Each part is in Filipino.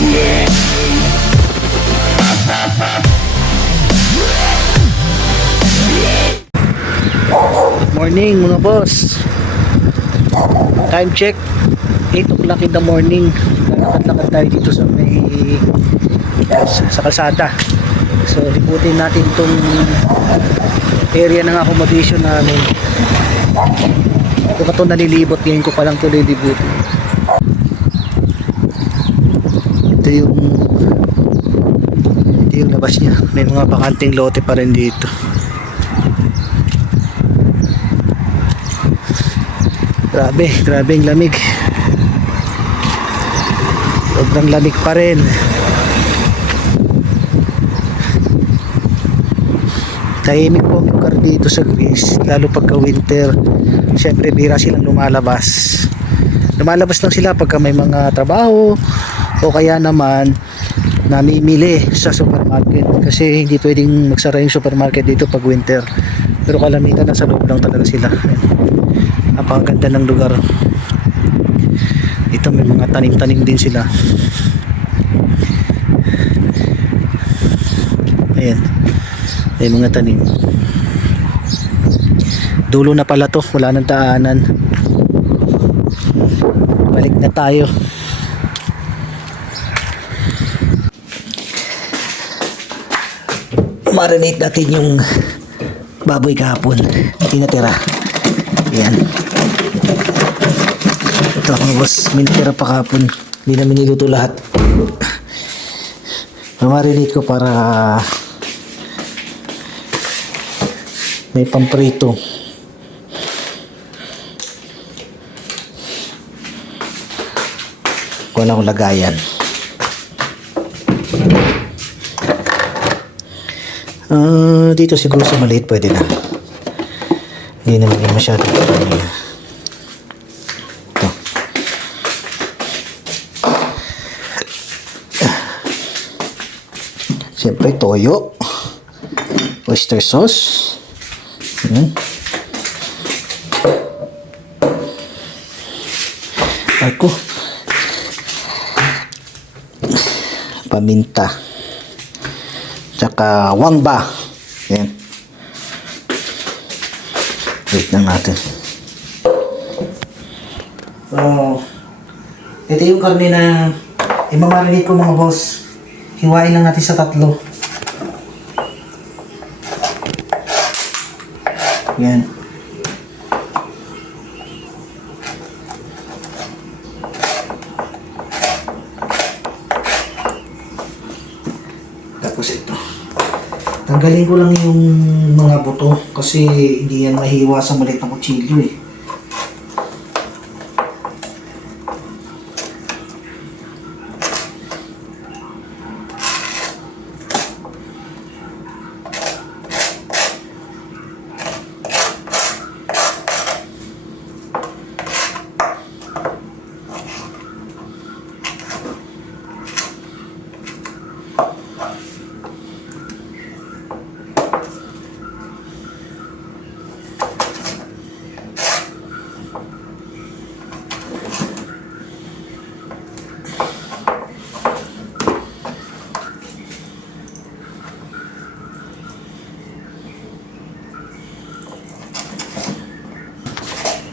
Good morning mga boss. Time check 8 o'clock in the morning. Lalakad-lakad tayo dito sa may sa kalsada. So liputin natin itong area ng accommodation namin. Ito pa ito nalilibot, ngayon ko palang ito lilibutin. Ito yung labas niya. May mga bakanting lote pa rin dito. Grabe ang lamig. Sobrang lamig pa rin. Tahimik po ang lugar dito sa Greece, lalo pagka winter. Siyempre bira silang lumalabas. Lumalabas lang sila pagka may mga trabaho o kaya naman namimili sa supermarket, kasi hindi pwedeng magsara yung supermarket dito pag winter. Pero kalamitan nasa loob lang talaga sila. Napakaganda ng lugar. Dito may mga tanim-tanim din sila. Ayan, may mga tanim. Dulo na pala to, wala nang daanan. Balik na tayo. Marinate natin yung baboy kahapon tinatira. Ayan, ito mga boss, minatira pa kahapon, hindi namin niluto lahat. Marinate ko para may pamprito. Wala akong lagayan. Dito siguro sa maliit pwede na. Hindi naman yung masyado. Ito. Siyempre toyo, oyster sauce. Ako. Paminta. Tsaka wangba. Yan. Wait lang natin. Ito yung karne na imamarinate ko mga boss. Hiwain lang natin sa 3. Yan. Tapos ito. Tanggalin ko lang yung mga buto kasi hindi yan mahiwa sa maliit na kutsilyo eh.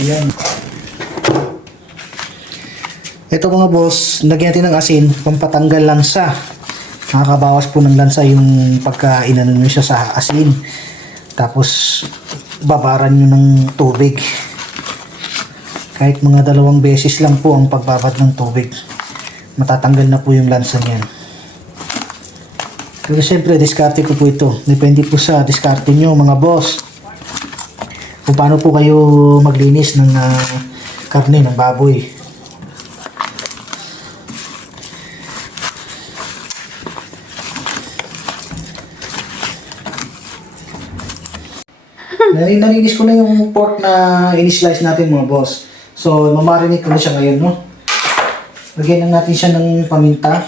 Ayan. Ito mga boss, lagyan natin ng asin, pampatanggal lansa. Nakakabawas po ng lansa yung pagka inano nyo siya sa asin. Tapos babaran nyo ng tubig. Kahit mga 2 beses lang po ang pagbabad ng tubig, matatanggal na po yung lansa niyan. Pero siyempre diskarte ko po ito. Depende po sa diskarte nyo mga boss, kung paano po kayo maglinis ng karne ng baboy. Nalinis ko na yung pork na in-slice natin mga boss. So mamarinate ko na siya ngayon, no? Lagyan lang natin siya ng paminta.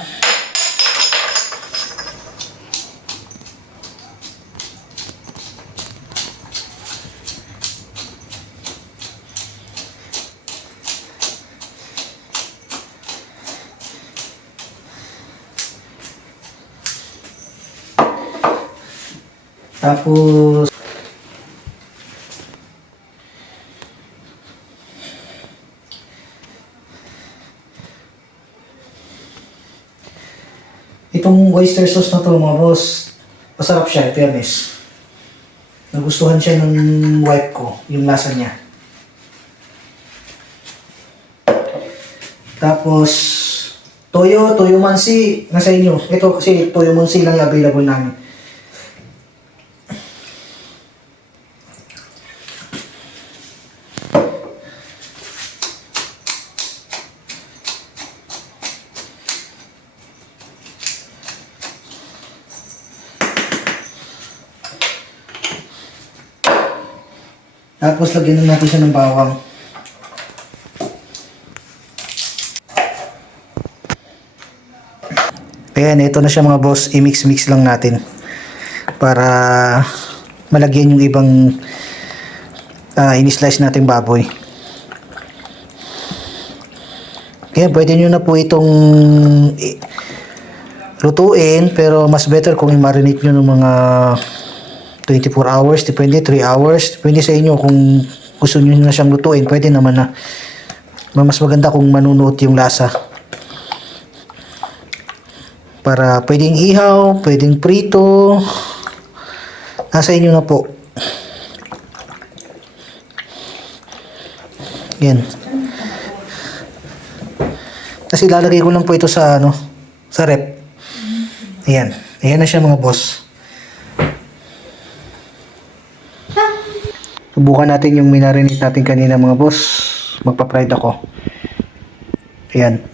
Tapos, itong oyster sauce na to mga boss, masarap siya, fairness. Nagustuhan siya ng wife ko, yung lasa niya. Tapos, toyo mansi, nasa inyo. Ito kasi toyo mansi lang yung available namin. Tapos lagyan na natin siya ng bawang. Ayan, ito na siya mga boss. I-mix-mix lang natin. Para malagyan yung ibang in-slice natin baboy. Kaya pwede nyo na po itong lutuin. Pero mas better kung i-marinate nyo ng mga 24 hours, depende, 3 hours. Depende sa inyo kung gusto nyo na siyang lutuin. Pwede naman na. Mas maganda kung manunuot yung lasa. Para pwedeng ihaw, pwedeng prito. Nasa inyo na po. Yan. Kasi lalagay ko lang po ito sa sa rep. Ayan. Ayan na siya mga boss. Subukan natin yung minarinate natin kanina mga boss. Magpa-fried ako. Ayan.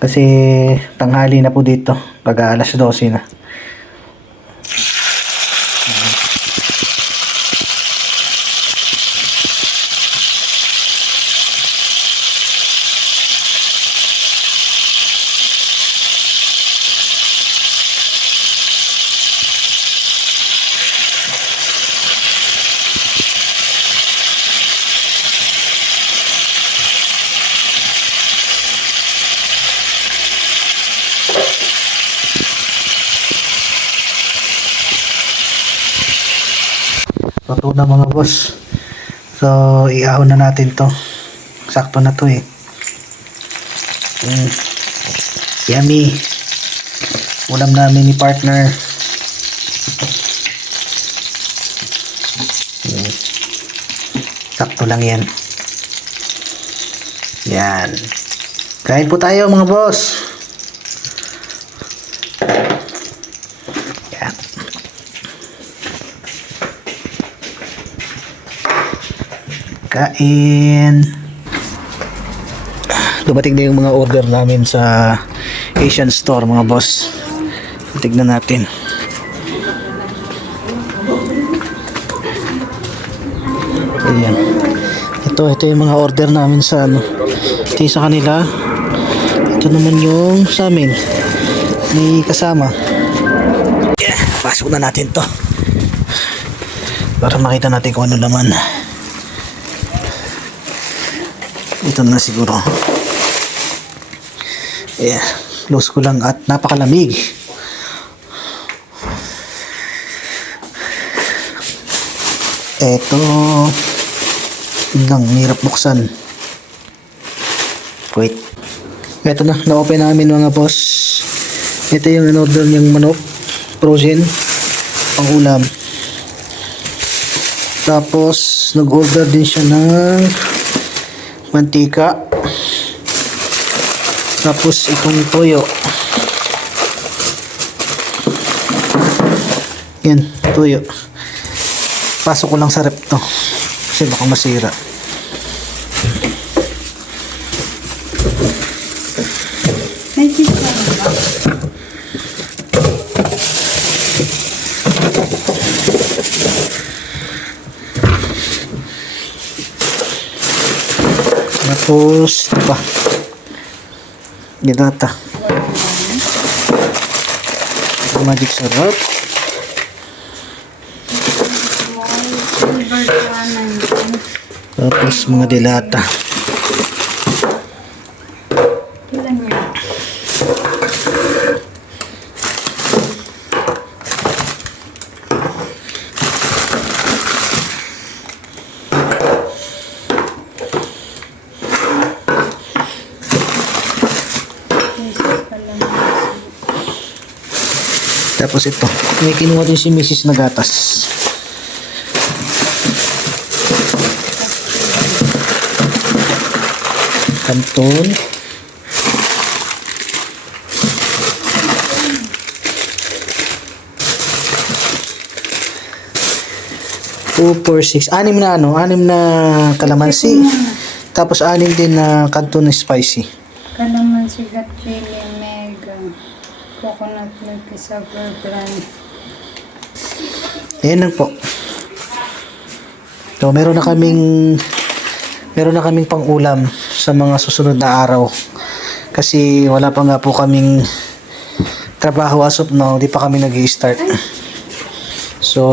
Kasi tanghali na po dito. Pag alas 12 na. Luto na mga boss. So, iahon na natin to. Sakto na to eh. Yummy. Ulam namin ni partner. Sakto lang yan. Yan. Kain po tayo mga boss. Yan. Kain. Dumating na yung mga order namin sa Asian store mga boss. Tignan natin. Ayan. Ito yung mga order namin sa ito yung sa kanila. Ito naman yung sa amin. May kasama. Yeah, pasok na natin to. Para makita natin kung ano naman. Ito na siguro. Yeah, close ko lang at napakalamig. Ito lang, hirap buksan. Wait. Ito na-open namin mga boss. Ito yung in-order niyang manok, frozen, pang ulam. Tapos nag-order din siya ng mantika. Tapos itong toyo. Yan, toyo. Pasok ko lang sa rep to. Kasi baka masira. Tapos, ito pa. Ginata. Magic sarap. Tapos mga dilata. Tapos ito, may kinuha din si Mrs. na gatas. Kanton. 2, 4, 6. Anim na anim na kalamansi. Tapos anim din na kanton na spicy. Kalamansi gat chili mega. Coconut milk sour brand. Ayan lang po. So, meron na kaming pang-ulam sa mga susunod na araw. Kasi wala pa nga po kaming trabaho as of now. Di pa kami nag-i-start. So,